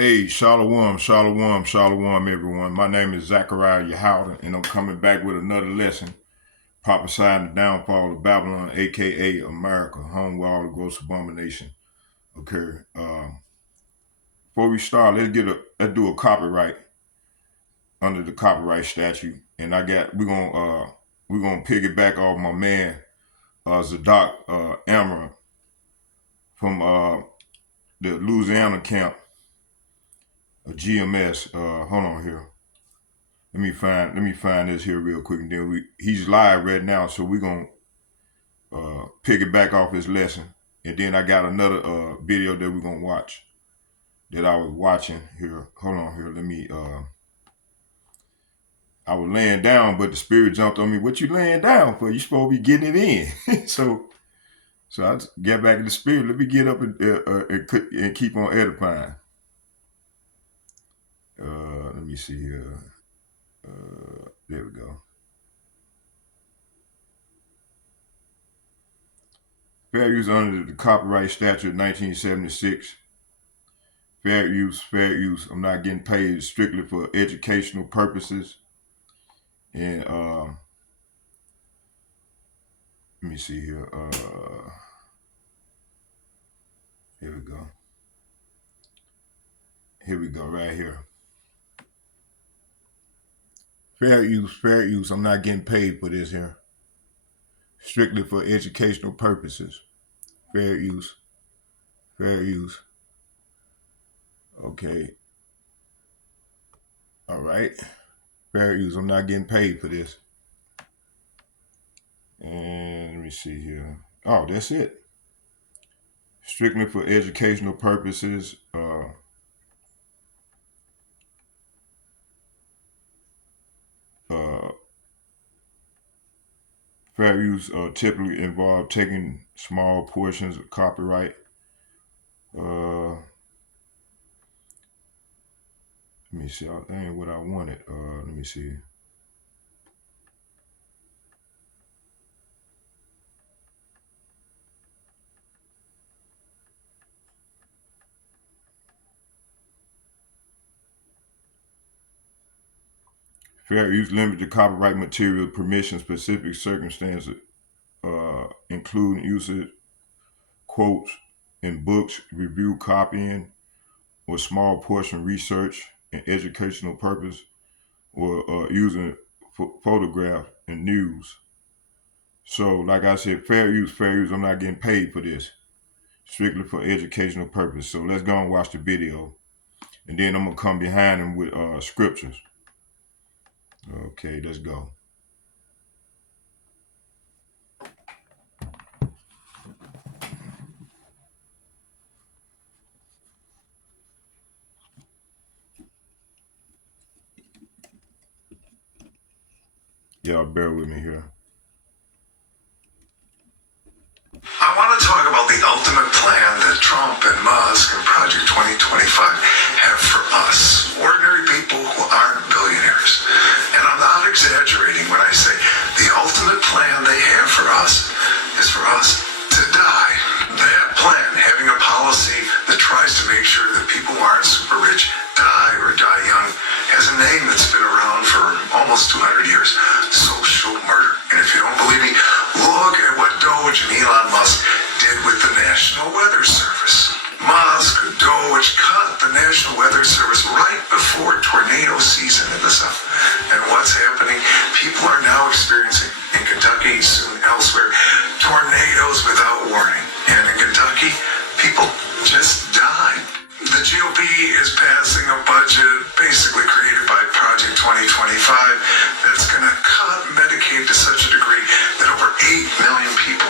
Hey, shalom, shalom, shalom, everyone. My name is Zachariah Yehowden, and I'm coming back with another lesson, prophesying the downfall of Babylon, aka America, home where all the gross abomination occur. Before we start, let's do a copyright under the copyright statute, and we're gonna piggyback off my man Zadok Amara from the Louisiana camp, GMS. Hold on here. Let me find this here real quick, and then he's live right now, so we're gonna piggyback off his lesson, and then I got another video that we're gonna watch that I was watching here. Hold on here, let me. I was laying down, but the spirit jumped on me. What you laying down for? You supposed to be getting it in. so I get back in the spirit. Let me get up and keep on edifying. Let me see here. There we go. Fair use under the copyright statute of 1976. Fair use. I'm not getting paid strictly for educational purposes. And let me see here. Here we go. Here we go, right here. Fair use. I'm not getting paid for this here. Strictly for educational purposes. Fair use. Okay. All right. Fair use. I'm not getting paid for this. And let me see here. Oh, that's it. Strictly for educational purposes. Fair use typically involve taking small portions of copyright. Let me see. That ain't what I wanted. Let me see. Fair use limits to copyright material permission specific circumstances, including usage quotes in books, review copying, or small portion research and educational purpose, or using photograph and news. So, like I said, fair use. I'm not getting paid for this. Strictly for educational purpose. So let's go and watch the video, and then I'm gonna come behind him with scriptures. Okay, let's go. Y'all bear with me here. I want to talk about the ultimate plan that Trump and Musk and Project 2025 have for us, ordinary people who aren't billionaires. And I'm not exaggerating when I say the ultimate plan they have for us is for us to die. That plan, having a policy that tries to make sure that people who aren't super rich die or die young, has a name that's been around for almost 200 years: social murder. And if you don't believe me, look at what Doge and Elon Musk did with the National Weather Service. Musk, Doge, cut the National Weather Service right before tornado season in the south. And what's happening? People are now experiencing, in Kentucky, soon elsewhere, tornadoes without warning. And in Kentucky, people just died. The GOP is passing a budget basically created by Project 2025 that's going to cut Medicaid to such a degree that over 8 million people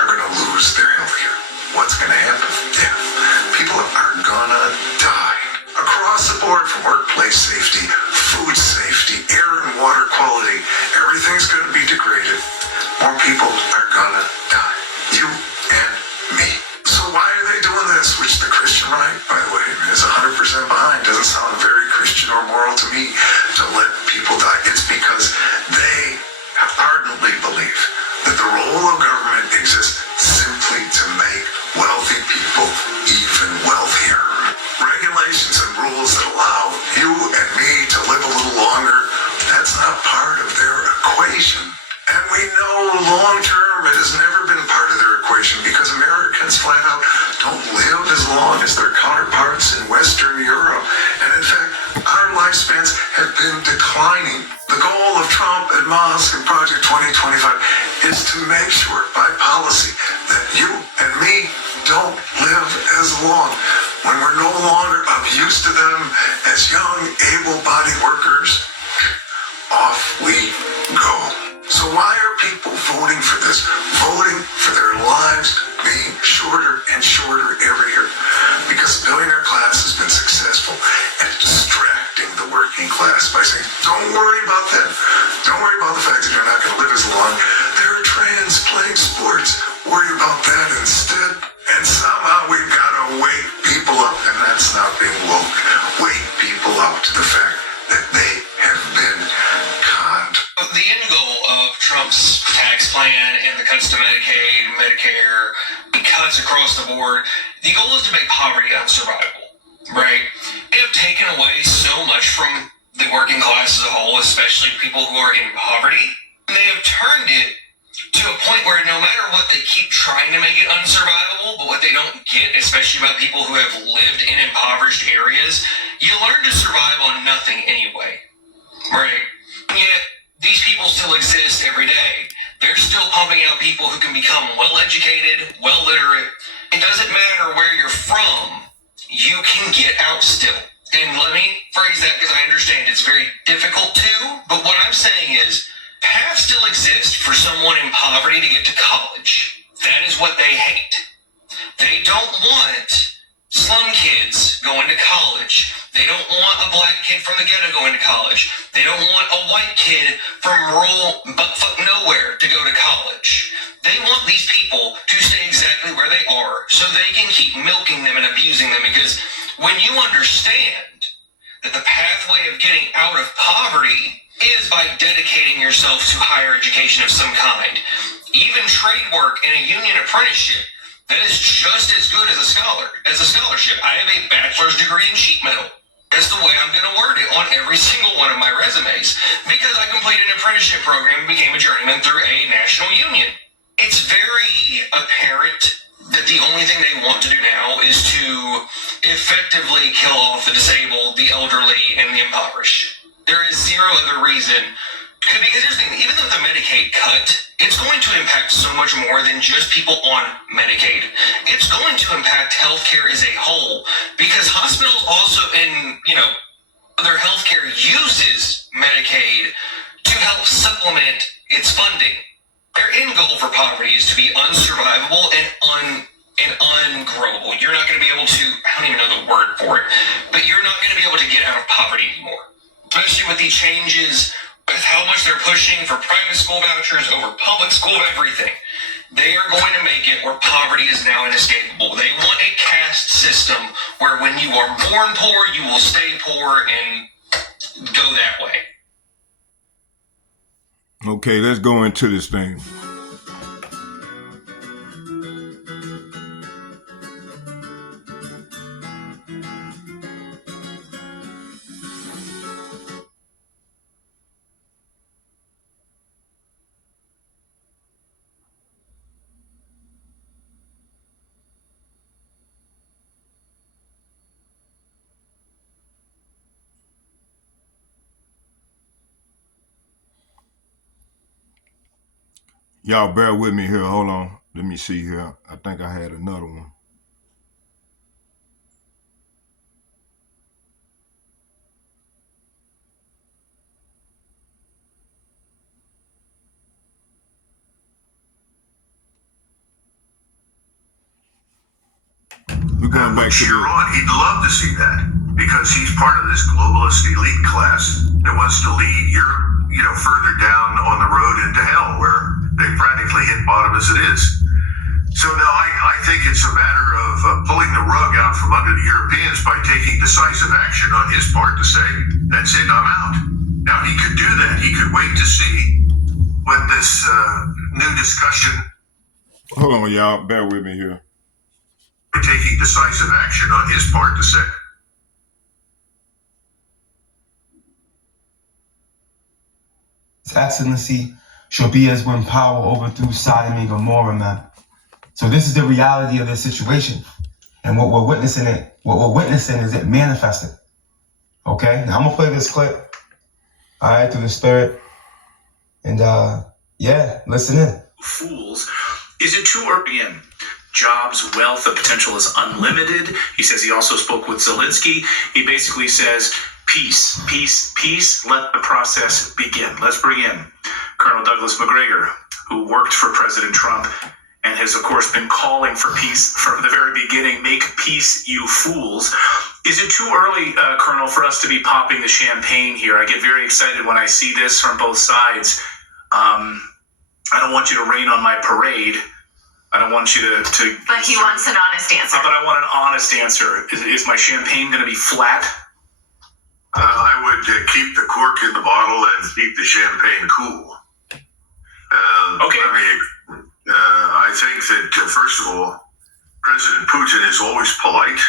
are going to lose their health care. What's going to happen? Yeah, people are going to die. Across the board, from workplace safety, food safety, air and water quality, everything's going to be degraded. More people are going to die. You and me. So why are they doing this? Which the Christian right, by the way, is 100% behind. Doesn't sound very Christian or moral to me to let people die. It's because they ardently believe that the role of government exists simply to make wealthy people even wealthier. flat out don't live as long as their counterparts in Western Europe. And in fact, our lifespans have been declining. The goal of Trump and Musk and Project 2025 is to make sure by policy that you and me don't live as long. When we're no longer of use to them as young, able-bodied workers, off we go. So why are people voting for this? Voting for their lives being shorter and shorter every year. Because the billionaire class has been successful at distracting the working class by saying, don't worry about that. Don't worry about the fact that you're not going to live as long. There are trans playing sports. Worry about that instead. And somehow we've got to wake people up, and that's not being woke. Wake people up to the fact that they have been conned. The end goal of Trump's tax plan and the cuts to Medicaid, Medicare, cuts across the board, the goal is to make poverty unsurvivable, right? They have taken away so much from the working class as a whole, especially people who are in poverty. They have turned it to a point where no matter what, they keep trying to make it unsurvivable, but what they don't get, especially about people who have lived in impoverished areas, you learn to survive on nothing anyway, right? Yet, these people still exist every day. They're still pumping out people who can become well-educated, well-literate. It doesn't matter where you're from, you can get out still. And let me phrase that because I understand it's very difficult to, but what I'm saying is, paths still exist for someone in poverty to get to college. That is what they hate. They don't want slum kids going to college. They don't want a black kid from the ghetto going to college. They don't want a white kid from rural buttfuck nowhere to go to college. They want these people to stay exactly where they are so they can keep milking them and abusing them, because when you understand that the pathway of getting out of poverty is by dedicating yourself to higher education of some kind, even trade work and a union apprenticeship, that is just as good as a scholarship. I have a bachelor's degree in sheet metal. That's the way I'm going to word it on every single one of my resumes, because I completed an apprenticeship program and became a journeyman through a national union. It's very apparent that the only thing they want to do now is to effectively kill off the disabled, the elderly, and the impoverished. There is zero other reason. Because here's the thing, even though the Medicaid cut, it's going to impact so much more than just people on Medicaid. It's going to impact healthcare as a whole, because hospitals also their healthcare uses Medicaid to help supplement its funding. Their end goal for poverty is to be unsurvivable and ungrowable. You're not going to be able to, I don't even know the word for it, but you're not going to be able to get out of poverty anymore. Especially with the changes, with how much they're pushing for private school vouchers over public school, everything. They are going to make it where poverty is now inescapable. They want a caste system where when you are born poor, you will stay poor and go that way. Okay, let's go into this thing. Y'all bear with me here. Hold on. Let me see here. I think I had another one. We're going back to he'd love to see that, because he's part of this globalist elite class that wants to lead Europe, further down on the road into hell, where they practically hit bottom as it is. So now I think it's a matter of pulling the rug out from under the Europeans by taking decisive action on his part to say, that's it, I'm out. Now he could do that. He could wait to see what this new discussion. Hold on, y'all. Bear with me here. Taking decisive action on his part to say. His Excellency shall be as when power overthrew Sodom and Gomorrah, man. So this is the reality of this situation. And what we're witnessing is it manifesting. Okay? Now I'm going to play this clip. All right, through the Spirit. And listen in. Fools. Is it too early in? Jobs, wealth, the potential is unlimited. He says he also spoke with Zelensky. He basically says, peace, peace, peace. Let the process begin. Let's bring in Colonel Douglas McGregor, who worked for President Trump and has, of course, been calling for peace from the very beginning. Make peace, you fools. Is it too early, Colonel, for us to be popping the champagne here? I get very excited when I see this from both sides. I don't want you to rain on my parade. I don't want you to But he wants an honest answer. But I want an honest answer. Is my champagne going to be flat? I would keep the cork in the bottle and keep the champagne cool. Okay. I think that, first of all, President Putin is always polite,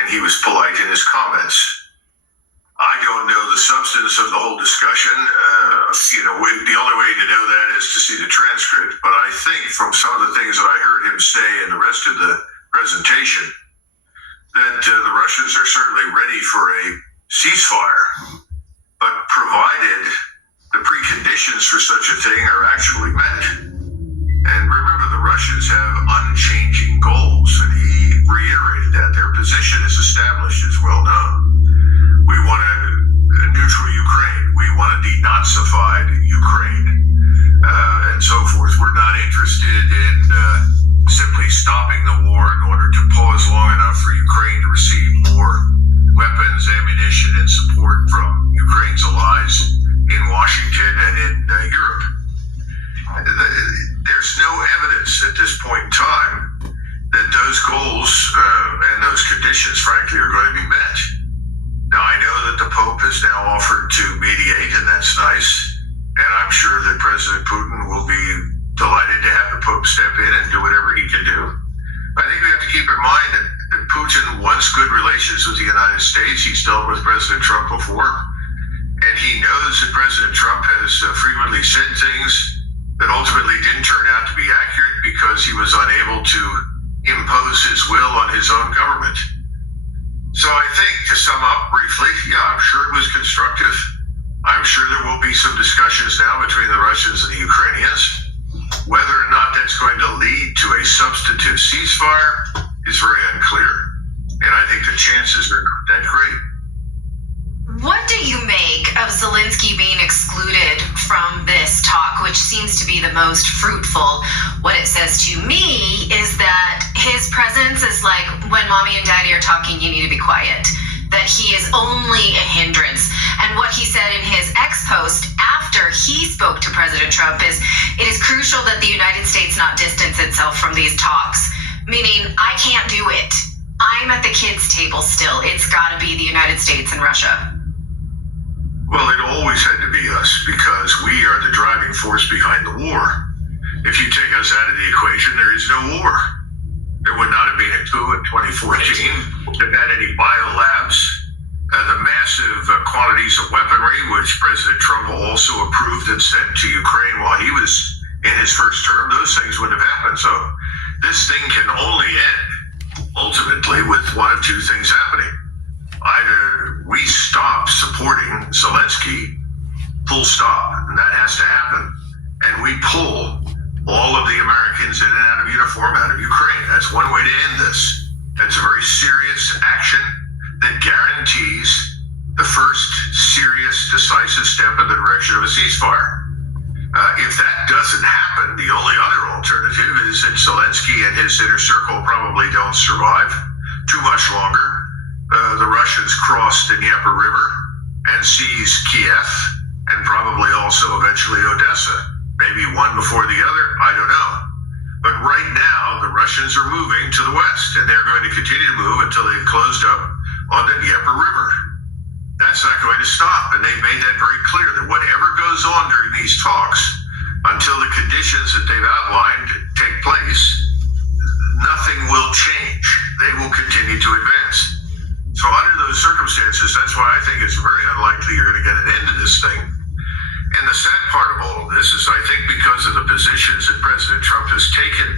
and he was polite in his comments. I don't know the substance of the whole discussion. The only way to know that is to see the transcript. But I think from some of the things that I heard him say in the rest of the presentation, that the Russians are certainly ready for a ceasefire, but provided the preconditions for such a thing are actually met. And remember, the Russians have unchanging goals, and he reiterated that. Their position is established, it's well known. We want a neutral Ukraine. We want a denazified Ukraine, and so forth. We're not interested in simply stopping the war in order to pause long enough for Ukraine to receive more weapons, ammunition, and support from Ukraine's allies in Washington and in Europe. There's no evidence at this point in time that those goals and those conditions, frankly, are going to be met. Now, I know that the Pope has now offered to mediate, and that's nice. And I'm sure that President Putin will be delighted to have the Pope step in and do whatever he can do. I think we have to keep in mind that Putin wants good relations with the United States. He's dealt with President Trump before. And he knows that President Trump has frequently said things that ultimately didn't turn out to be accurate because he was unable to impose his will on his own government. So I think, to sum up briefly, I'm sure it was constructive. I'm sure there will be some discussions now between the Russians and the Ukrainians. Whether or not that's going to lead to a substantive ceasefire is very unclear. And I think the chances are not that great. What do you make of Zelensky being excluded from this talk, which seems to be the most fruitful? What it says to me is that his presence is like when mommy and daddy are talking, you need to be quiet, that he is only a hindrance. And what he said in his X post after he spoke to President Trump is, it is crucial that the United States not distance itself from these talks, meaning I can't do it. I'm at the kids' table still. It's got to be the United States and Russia. Well, it always had to be us because we are the driving force behind the war. If you take us out of the equation, there is no war. There would not have been a coup in 2014. There had any biolabs. The massive quantities of weaponry, which President Trump also approved and sent to Ukraine while he was in his first term, those things wouldn't have happened. So this thing can only end, ultimately, with one of two things happening. Either we stop supporting Zelensky, full stop, and that has to happen, and we pull all of the Americans in and out of uniform out of Ukraine. That's one way to end this. That's a very serious action that guarantees the first serious, decisive step in the direction of a ceasefire. If that doesn't happen, the only other alternative is that Zelensky and his inner circle probably don't survive too much longer. The Russians cross the Dnieper River and seize Kiev and probably also eventually Odessa. Maybe one before the other, I don't know. But right now, the Russians are moving to the west, and they're going to continue to move until they've closed up on the Dnieper River. That's not going to stop, and they've made that very clear that whatever goes on during these talks, until the conditions that they've outlined take place, nothing will change. They will continue to advance. So under those circumstances, that's why I think it's very unlikely you're going to get an end to this thing. And the sad part of all of this is I think because of the positions that President Trump has taken,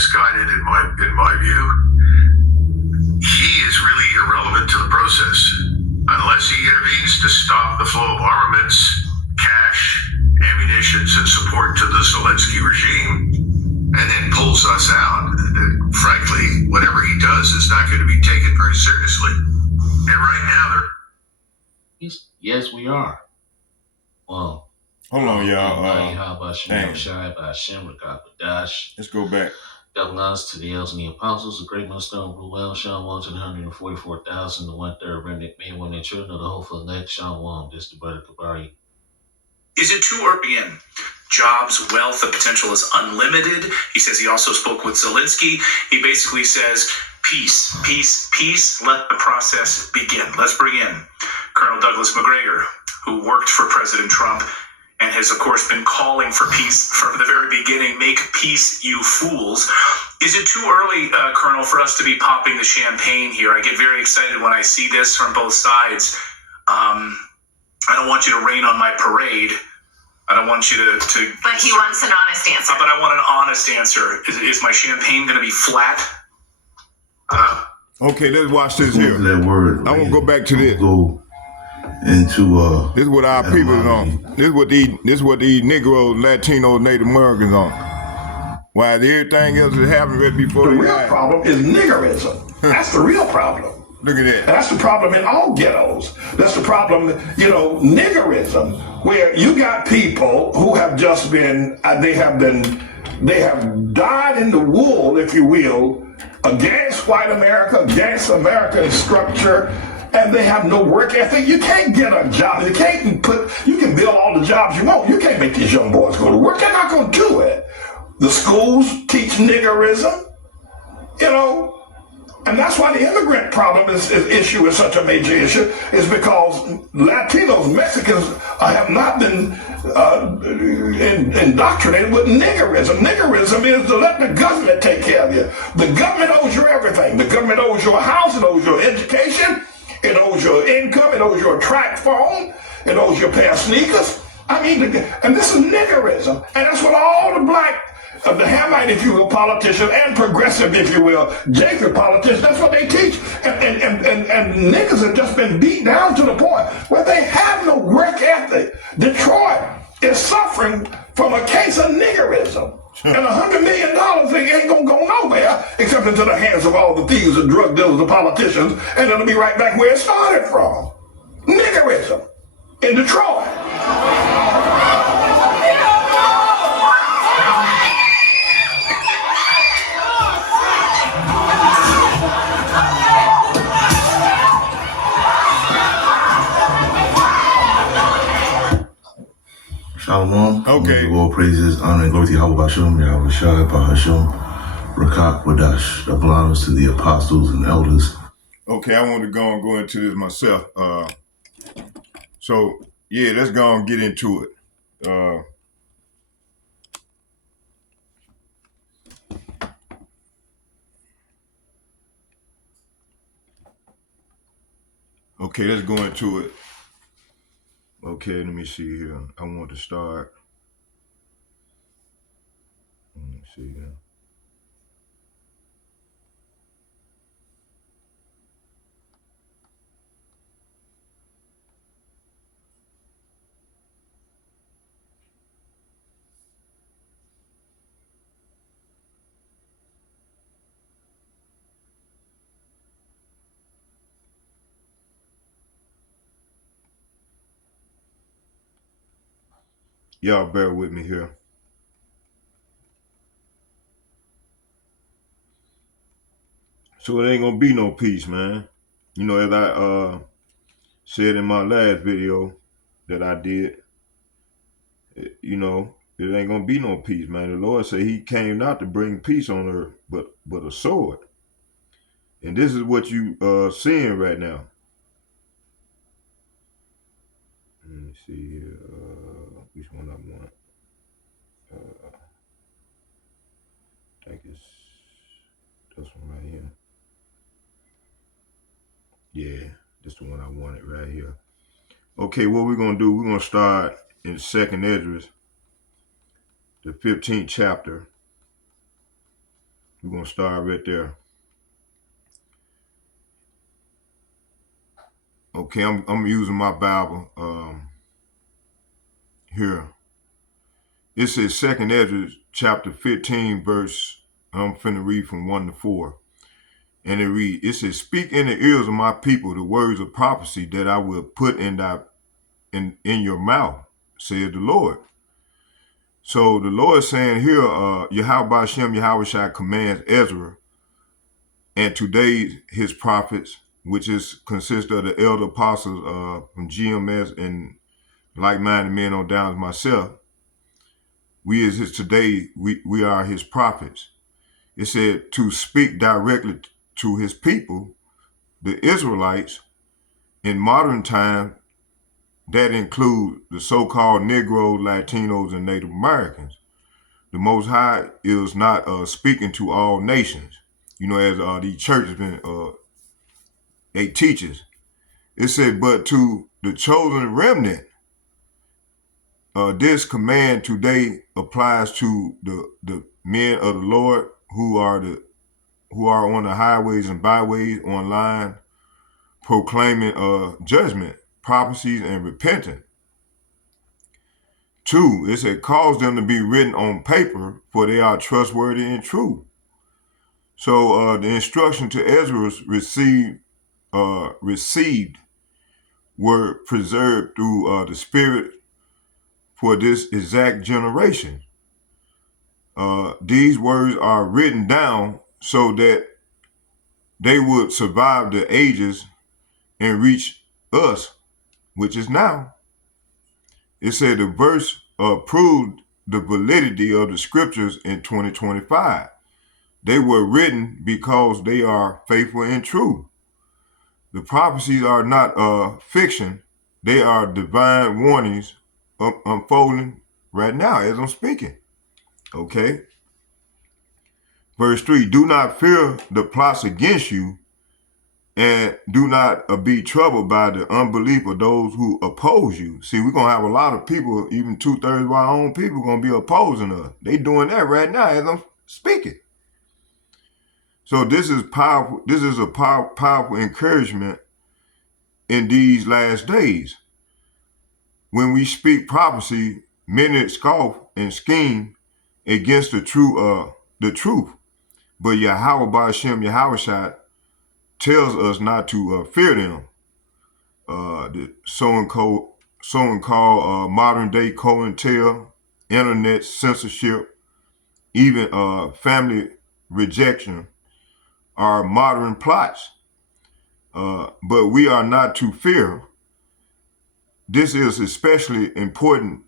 misguided in my view. He is really irrelevant to the process unless he intervenes to stop the flow of armaments, cash, ammunitions, and support to the Zelensky regime, and then pulls us out. Frankly, whatever he does is not going to be taken very seriously. And right now, yes, we are. Well, hold on, y'all. how about dang. Shai by Shem, Dash. Let's go back. Double honors to the elders and the apostles, the great millstone, Blue Well, Sean Wong to the 144,000, the 1/3 remnant men, women, and children of the hopeful elect, Sean Wong, this is the brother Kabari. Is it too early in? Jobs, wealth, the potential is unlimited. He says he also spoke with Zelensky. He basically says, peace, peace, peace. Let the process begin. Let's bring in Colonel Douglas McGregor, who worked for President Trump and has, of course, been calling for peace from the very beginning. Make peace, you fools. Is it too early, Colonel, for us to be popping the champagne here? I get very excited when I see this from both sides. I don't want you to rain on my parade. I don't want you to But he wants an honest answer. But I want an honest answer. Is my champagne going to be flat? Okay, let's watch this here. That word. I want to go back to this. Go into This is what our people is on. This is what these Negroes, Latinos, Native Americans on. While everything else is happening right before the their real eyes. problem is niggerism. That's the real problem. Look at that. And that's the problem in all ghettos. That's the problem, niggerism, where you got people who have just been, they have died in the wool, if you will, against white America, against American structure, and they have no work ethic. You can't get a job. You can build all the jobs you want. You can't make these young boys go to work. They're not going to do it. The schools teach niggerism, and that's why the immigrant problem issue is such a major issue, is because Latinos, Mexicans have not been indoctrinated with niggerism. Niggerism is to let the government take care of you. The government owes you everything. The government owes your house, it owes your education, it owes your income, it owes your track phone, it owes your pair of sneakers. And this is niggerism. And that's what all the black, the Hamite, if you will, politicians, and progressive, if you will, Jacob politicians, that's what they teach. And niggas have just been beat down to the point where they have no work ethic. Detroit is suffering from a case of niggerism. And $100 million ain't gonna go nowhere except into the hands of all the thieves and drug dealers, the politicians, and it'll be right back where it started from. Niggerism in Detroit. Shalom. Okay. All praises, honor, and glory to Yahweh Hashem, Yahweh Shai, Bahashem, Rakak, Wadash. Double honors to the apostles and elders. Okay, I want to go into this myself. So, yeah, let's go and get into it. Okay, let's go into it. Okay, let me see here. I want to start. Let me see here. Y'all bear with me here. So it ain't gonna be no peace, man. As I said in my last video that I did, it ain't gonna be no peace, man. The Lord said he came not to bring peace on earth, but a sword. And this is what you seeing right now. Let me see here. Which one I want? I think it's this one right here. Yeah, this is the one I wanted right here. Okay, what we're going to do, we're going to start in 2nd Esdras, the 15th chapter. We're gonna start right there. Okay, I'm using my Bible here. It says 2nd Ezra chapter 15 verse. I'm finna read from 1 to 4. And it says, "Speak in the ears of my people the words of prophecy that I will put in your mouth, said the Lord." So the Lord is saying here, Yahweh Shem Yahweh commands Ezra and today his prophets, which consist of the elder apostles from GMS and like-minded men on down as myself. We as his today, we are his prophets. It said to speak directly to his people, the Israelites, in modern time. That include the so-called Negroes, Latinos, and Native Americans. The Most High is not speaking to all nations. You know, as these churches been they teaches. It said, but to the chosen remnant, this command today applies to the men of the Lord who are on the highways and byways online, proclaiming judgment, prophecies, and repentance. 2, it said, cause them to be written on paper, for they are trustworthy and true. So the instruction to Ezra received were preserved through the Spirit for this exact generation. These words are written down so that they would survive the ages and reach us, which is now. It said the verse proved the validity of the scriptures in 2025. They were written because they are faithful and true. The prophecies are not fiction. They are divine warnings unfolding right now as I'm speaking. Okay. Verse 3, do not fear the plots against you, and do not be troubled by the unbelief of those who oppose you. See, we're going to have a lot of people, even 2/3 of our own people, going to be opposing us. They doing that right now as I'm speaking. So this is powerful. This is a powerful encouragement in these last days. When we speak prophecy, many scoff and scheme against the truth. But Yahweh Ba'Shem Yahweh tells us not to fear them. The so-called modern day COINTEL, internet censorship, even family rejection are modern plots. But we are not to fear. This is especially important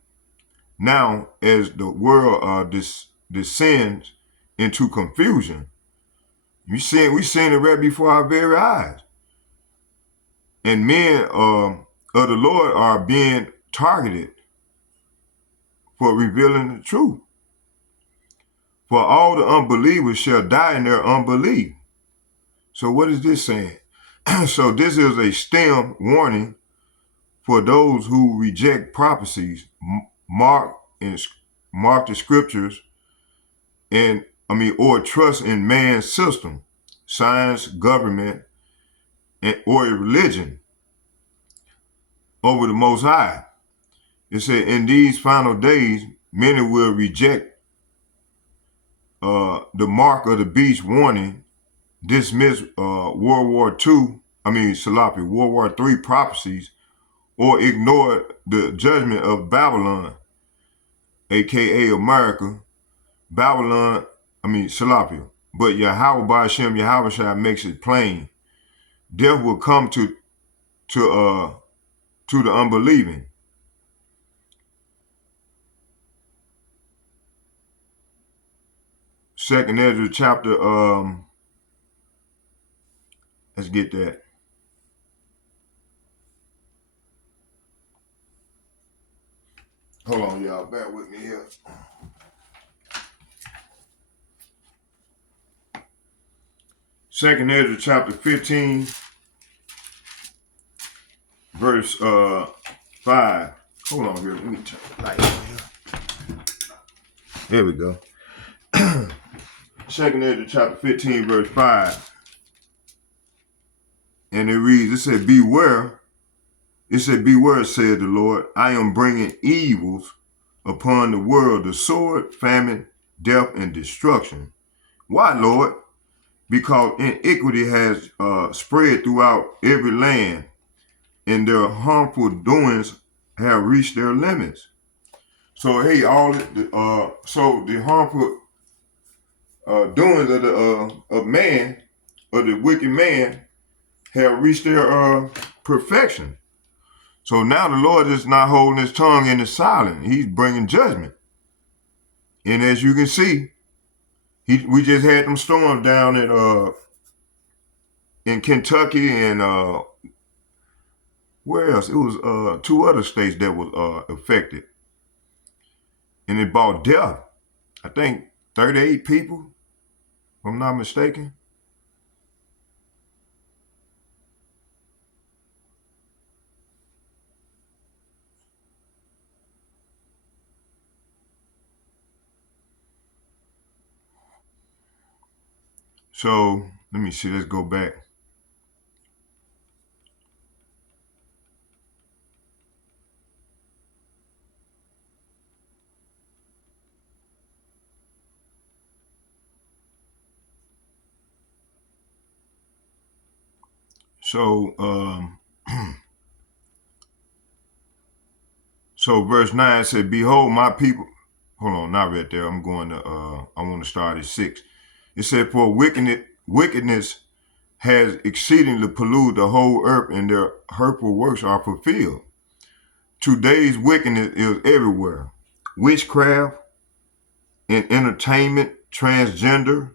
now as the world descends into confusion. We seen it right before our very eyes. And men of the Lord are being targeted for revealing the truth. For all the unbelievers shall die in their unbelief. So what is this saying? So this is a stem warning for those who reject prophecies, mark the scriptures, or trust in man's system, science, government, or religion over the Most High. It said, in these final days, many will reject the mark of the beast warning, dismiss World War III prophecies, or ignore the judgment of Babylon, aka America, Babylon, Salafia. But Yahweh Ba'Shem Yahweh makes it plain. Death will come to the unbelieving. Second Ezra chapter, let's get that. Hold on, y'all. Bear with me here. Second Ezra chapter 15, verse 5. Hold on here. Let me turn the light on here. There we go. Second Ezra chapter 15, verse 5. And it reads, it said, beware. It said, beware, said the Lord, I am bringing evils upon the world, the sword, famine, death, and destruction. Why, Lord? Because iniquity has spread throughout every land, and their harmful doings have reached their limits. So, hey, so the harmful doings of of man, of the wicked man, have reached their perfection. So now the Lord is not holding his tongue and is silent. He's bringing judgment. And as you can see, we just had them storms down in Kentucky and where else? It was two other states that was affected. And it brought death. I think 38 people, if I'm not mistaken. So let me see, let's go back. So so verse 9 said, behold, my people, hold on, not right there. I'm going to I want to start at 6. It said, for wickedness has exceedingly polluted the whole earth, and their hurtful works are fulfilled. Today's wickedness is everywhere. Witchcraft and entertainment, transgender,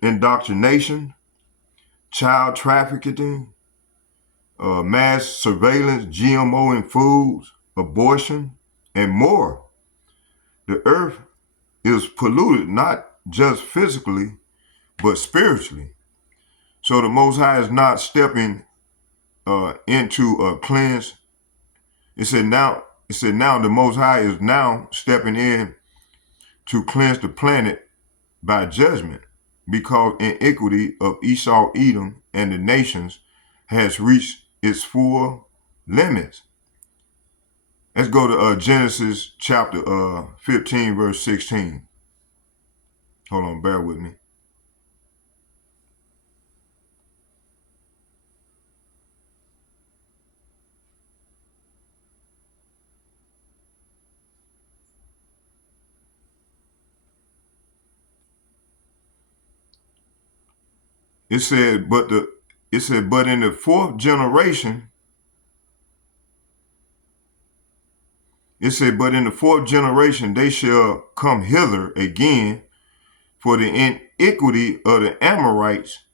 indoctrination, child trafficking, mass surveillance, GMO in foods, abortion, and more. The earth is polluted not just physically, but spiritually. So the Most High is not stepping into a cleanse. It said now the Most High is now stepping in to cleanse the planet by judgment, because iniquity of Esau, Edom, and the nations has reached its full limits. Let's go to Genesis chapter 15, verse 16. Hold on, bear with me. It said, but in the fourth generation, they shall come hither again, for the iniquity of the Amorites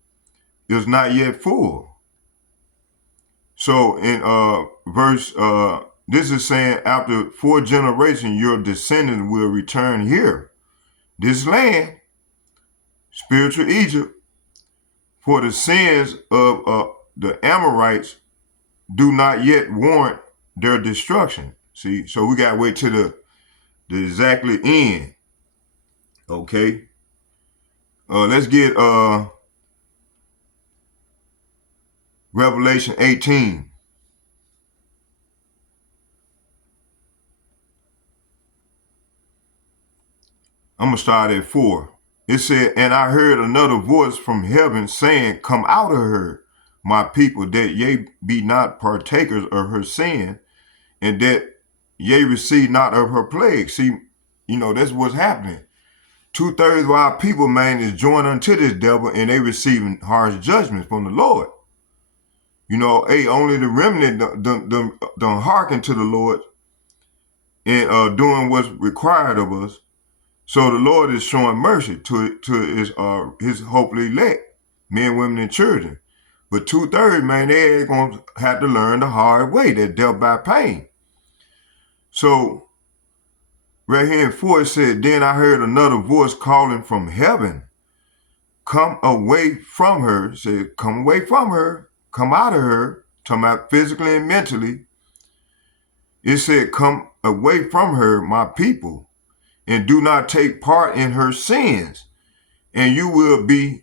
is not yet full. So in verse this is saying after 4 generations, your descendants will return here, this land, spiritual Egypt, for the sins of the Amorites do not yet warrant their destruction. See, so we got to wait to the exactly end. Okay. Let's get Revelation 18. I'm going to start at 4. It said, and I heard another voice from heaven saying, come out of her, my people, that ye be not partakers of her sin, and that ye receive not of her plague. See, that's what's happening. 2/3 of our people, man, is joined unto this devil, and they receiving harsh judgments from the Lord. Only the remnant don't hearken to the Lord and doing what's required of us. So the Lord is showing mercy to his hopefully elect, men, women, and children. But 2/3, man, they're going to have to learn the hard way. They're dealt by pain. So right here in 4, it said, then I heard another voice calling from heaven, come away from her. Said, come away from her, come out of her, talking about physically and mentally. It said, come away from her, my people, and do not take part in her sins, and you will be,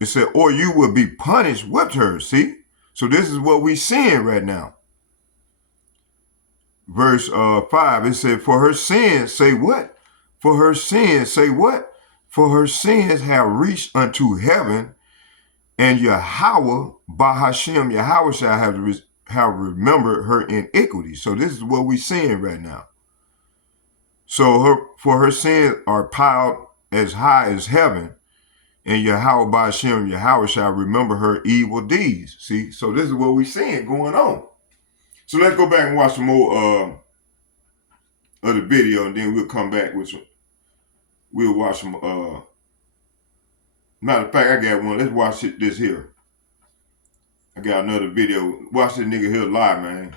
it said, or you will be punished with her. See? So this is what we seeing right now. Verse 5, it said, for her sins, say what? For her sins, say what? For her sins have reached unto heaven, and Yahweh, Bahashem, Yahweh shall have remembered her iniquity. So this is what we seeing right now. So for her sins are piled as high as heaven, and Yahweh Bahashem, Yahweh shall remember her evil deeds. See, so this is what we seeing going on. So let's go back and watch some more of the video, and then we'll come back with some. We'll watch some. Matter of fact, I got one. Let's watch this here. I got another video. Watch this nigga here live, man.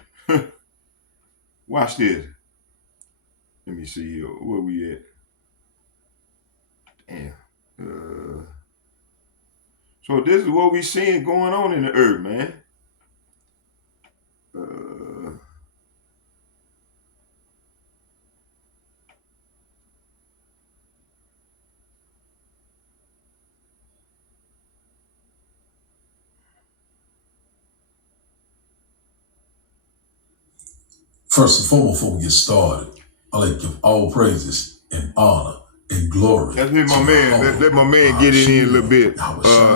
Watch this. Let me see here. Where we at? Damn. So this is what we seeing going on in the earth, man. First and foremost, before we get started, I'd like to give all praises and honor and glory. Let's let my man, let my man get it in a little bit.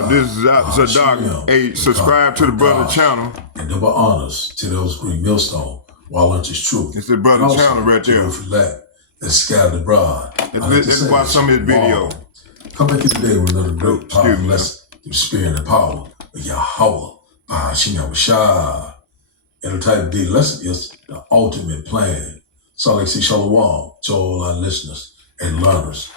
This is Sadak. Hey, subscribe to the brother channel. And double honors to those green millstone while lunch is true. It's the brother channel right there. That's scattered abroad. Let's watch some of his video. Come back here today with another great powerful lesson through the spirit and power of Yahweh. And the type of day lesson is the ultimate plan. So I'd like to say shalom to all our listeners and learners.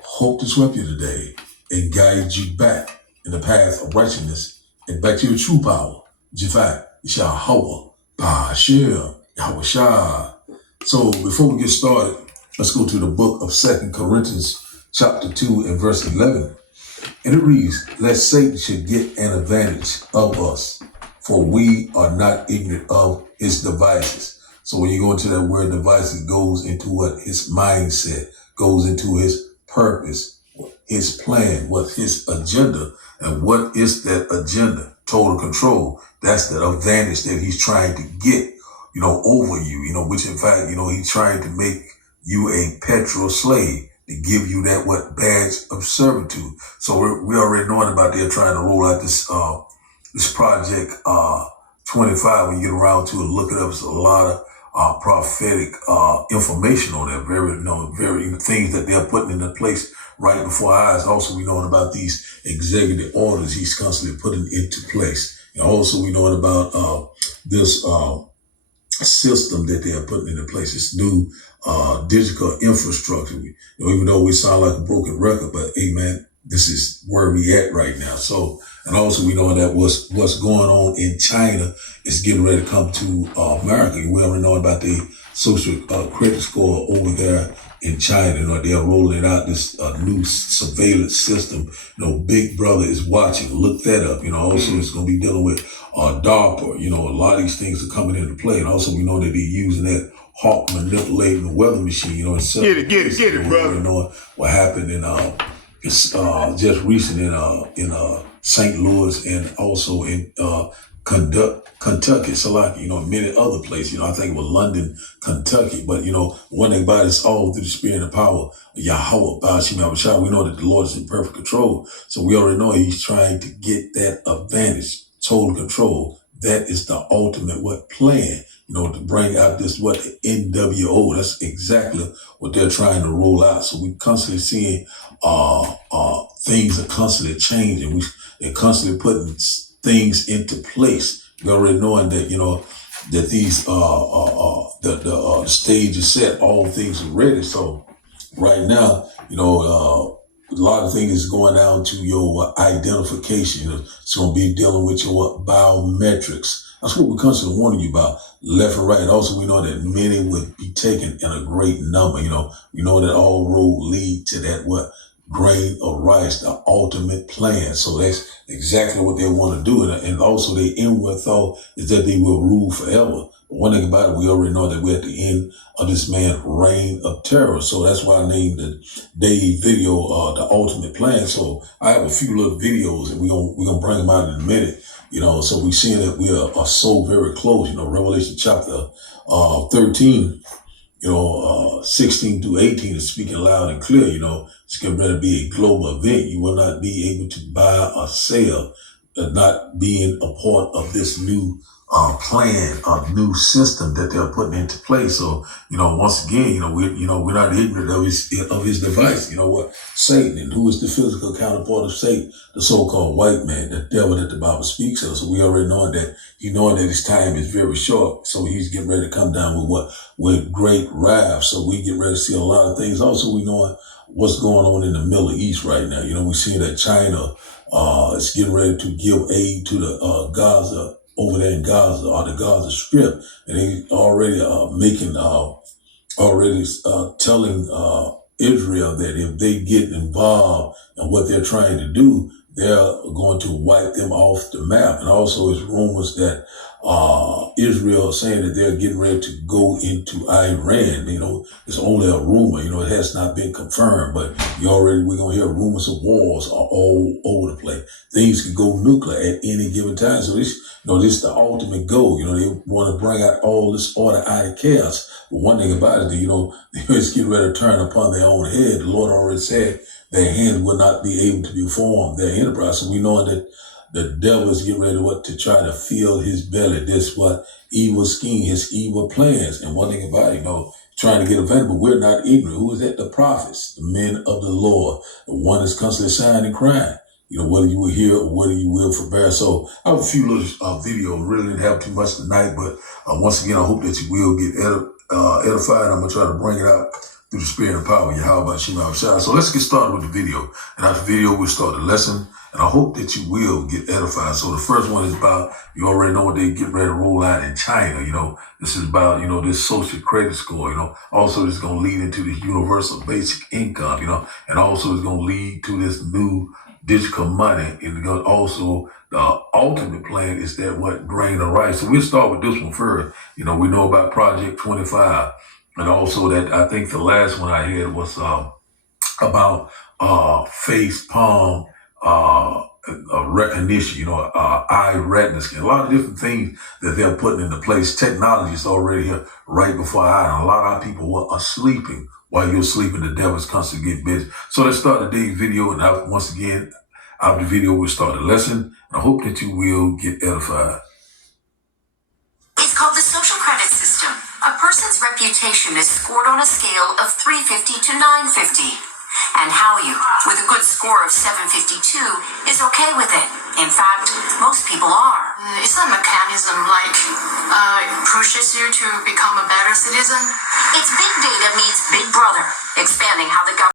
Hope this helped you today and guide you back in the path of righteousness and back to your true power. Jafat, Yahweh, Ba'ashir, Yahweh Shah. So before we get started, let's go to the book of 2 Corinthians chapter 2 and verse 11. And it reads, lest Satan should get an advantage of us, for we are not ignorant of his devices. So when you go into that word devices, it goes into what his mindset, goes into his purpose, his plan, what his agenda, and what is that agenda? Total control. That's the advantage that he's trying to get, over you, which in fact, he's trying to make you a petrol slave, to give you that badge of servitude. So we already knowing about they're trying to roll out this project 25. When you get around to it, look it up. It's a lot of prophetic information on that. Very things that they're putting into place right before our eyes. Also, we knowing about these executive orders he's constantly putting into place. And also, we knowing about this system that they are putting into place. This new digital infrastructure. Even though we sound like a broken record, but hey, man, this is where we at right now. So, and also we know that what's going on in China is getting ready to come to America. We already know about the social credit score over there in China. They're rolling out this new surveillance system. Big Brother is watching. Look that up. Also it's going to be dealing with DARPA. A lot of these things are coming into play. And also we know that they're using that hawk manipulating the weather machine. Get it, brother. Knowing what happened in just recent in St. Louis and also in Kentucky, many other places. I think it was London, Kentucky. But one thing about it is all through the spirit and power of Yahweh, Ba'ashim Yahweh. We know that the Lord is in perfect control. So we already know he's trying to get that advantage, total control. That is the ultimate plan. To bring out this NWO. That's exactly what they're trying to roll out. So we constantly seeing things are constantly changing. They're constantly putting things into place. We're already knowing that that these the stage is set, all things are ready. So right now, a lot of things is going down to your identification. It's going to be dealing with your biometrics. That's what we're constantly warning you about, left and right. And also, we know that many would be taken in a great number. We know that all roads lead to that grain of rice, the ultimate plan. So that's exactly what they want to do. And also, their inward thought is that they will rule forever. One thing about it, we already know that we're at the end of this man's reign of terror. So that's why I named the day video The Ultimate Plan. So I have a few little videos and we're gonna bring them out in a minute. So we seeing that we are so very close. Revelation chapter 13, 16 through 18 is speaking loud and clear. It's getting ready to be a global event. You will not be able to buy or sell, not being a part of this new plan, a new system that they're putting into place. So, once again, we're not ignorant of his device. Satan, and who is the physical counterpart of Satan, the so-called white man, the devil that the Bible speaks of. So we already know that his time is very short. So he's getting ready to come down with great wrath. So we get ready to see a lot of things. Also, we know what's going on in the Middle East right now. We see that China is getting ready to give aid to the Gaza, over there in Gaza, or the Gaza Strip. And they already telling Israel that if they get involved in what they're trying to do, they're going to wipe them off the map. And also it's rumors that Israel is saying that they're getting ready to go into Iran. It's only a rumor. It has not been confirmed, but we're going to hear rumors of wars all over the place. Things could go nuclear at any given time. So this is the ultimate goal. They want to bring out all this order out of chaos. But one thing about it, it's getting ready to turn upon their own head. The Lord already said their hands will not be able to perform their enterprise. So we know that the devil is getting ready to try to fill his belly. That's what evil scheme, his evil plans. And one thing about it, trying to get advantage, but we're not ignorant. Who is that? The prophets, the men of the Lord, the one that's constantly sighing and crying. Whether you will hear or whether you will forbear. So I have a few little videos. Really didn't have too much tonight, but once again, I hope that you will get edified. I'm going to try to bring it out through the spirit and power. How about you, outside? So let's get started with the video. And after the video, we'll start the lesson. And I hope that you will get edified. So the first one is about, you already know what they get ready to roll out in China. This is about, this social credit score. Also, this is going to lead into the universal basic income, and also it's going to lead to this new digital money. And also the ultimate plan is that what grain of rice. So we'll start with this one first. We know about Project 25. And also that, I think the last one I had was about face palm recognition, eye retina scan, a lot of different things that they're putting into place. Technology is already here right before our eyes. A lot of our people are sleeping. While you're sleeping, the devil's constantly getting busy. So let's start today's video. And once again, after the video, we'll start the lesson. I hope that you will get edified. It's called the social credit system. A person's reputation is scored on a scale of 350 to 950. And Howie, with a good score of 752, is okay with it. In fact, most people are. It's a mechanism pushes you to become a better citizen. It's big data meets big brother, expanding how the government